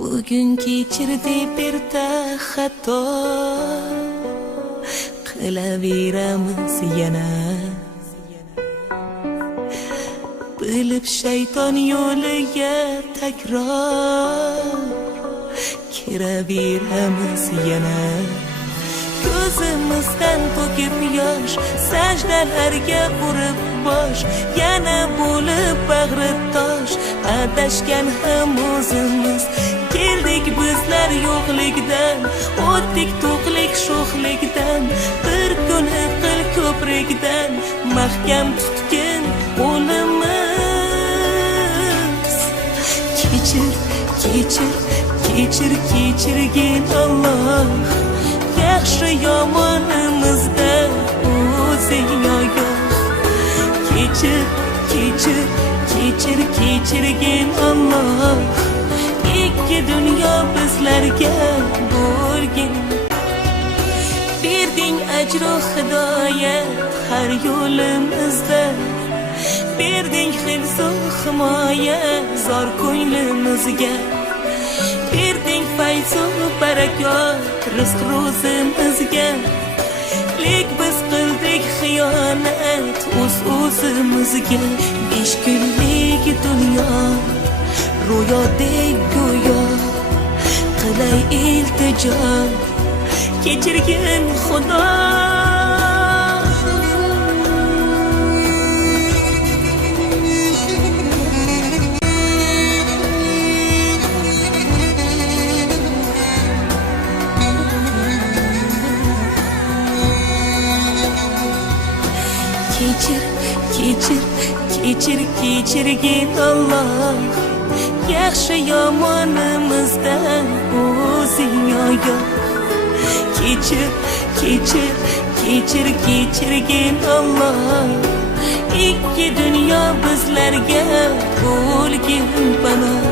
Bugun kechirdi berta xato, qilaveramiz yana. Bilib shayton yo'liga takror kiraveramiz yana. Ko'zimizdan to'kib yosh, sajdalarga urib bosh, yana bo'lib bag'ri tosh. Adashgan ham o'zimiz, keldik bizlar yo'qlikdan, o'tdik to'qlik sho'xlikdan. Bir kuni qil ko'prikdan, mahkam tutgin o'limiz. Kechir, kechir, kechir, kechirgin Alloh, yaxshi yomonimizda o'zing ogoh. Kechir, kechir, kechir, kechirgin Alloh, ikki dunyo bizlarga bo'lgin. Berding ajru hidoyat har yo'limizda, berding hifz-u himoya zor ko'nglimizga. Berding fayz-u barakot rizq ro'zimizga. Lek biz qildik xiyonat o'z-o'zimizga. 5 kunlik dunyo ro'yodek go'yo, qilay iltijo kechirgin Xudo. Kechir, kechir, kechir, kechirgin Alloh, yaxshi yomonimizdan o'zing ogoh. Kechir, kechir, kechir, kechirgin Alloh, ikki dunyo bizlarga bo'lgin panoh.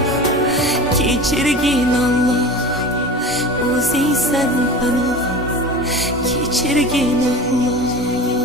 Kechirgin Alloh, o'zingsan panoh. Kechirgin Alloh.